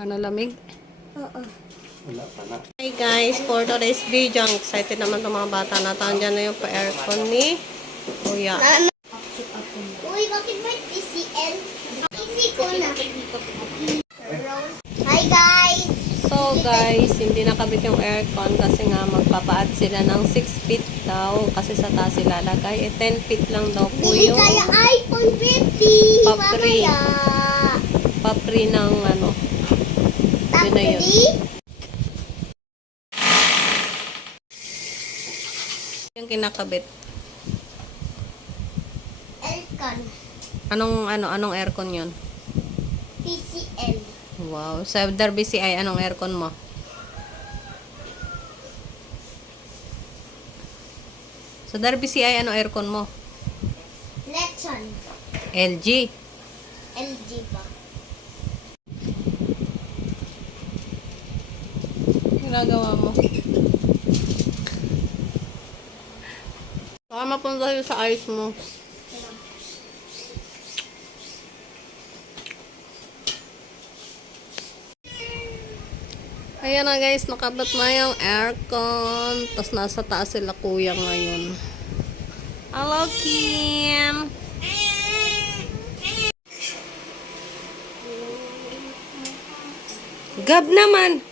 Ano lamig? Oo. Wala pa na. Hey guys, for today's video, ang excited naman itong mga bata na Andyan na yung pa-aircon ni Kuya. Uy, bakit ba PCL? PC ko na. Hi guys! So guys, hindi nakabit yung aircon kasi nga magpapa-add sila ng 6 feet daw kasi sa taas ilalagay. Eh, 10 feet lang daw po Bili yung tayo iPhone 50! Pa-free. Mamaya! pa-free ng ano. Yun na yun. Yung kinakabit. Elcon. Anong ano anong aircon 'yon? PCL. Wow, sa Derby CI anong aircon mo? Sa Derby CI anong aircon mo? Lechon. LG Ginagawa mo. Baka mapunta yun sa eyes mo. Ayan na guys, nakabat na yung aircon. Tapos nasa taas sila kuya ngayon. Hello, Kim! Gab naman!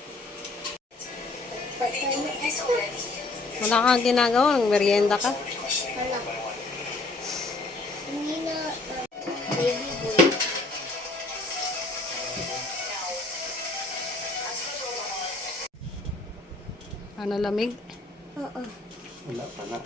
Wala kang ginagawa, nagmerienda ka. Wala. Hindi na uh, baby boy. Ano lamig? Oo. Wala pa na.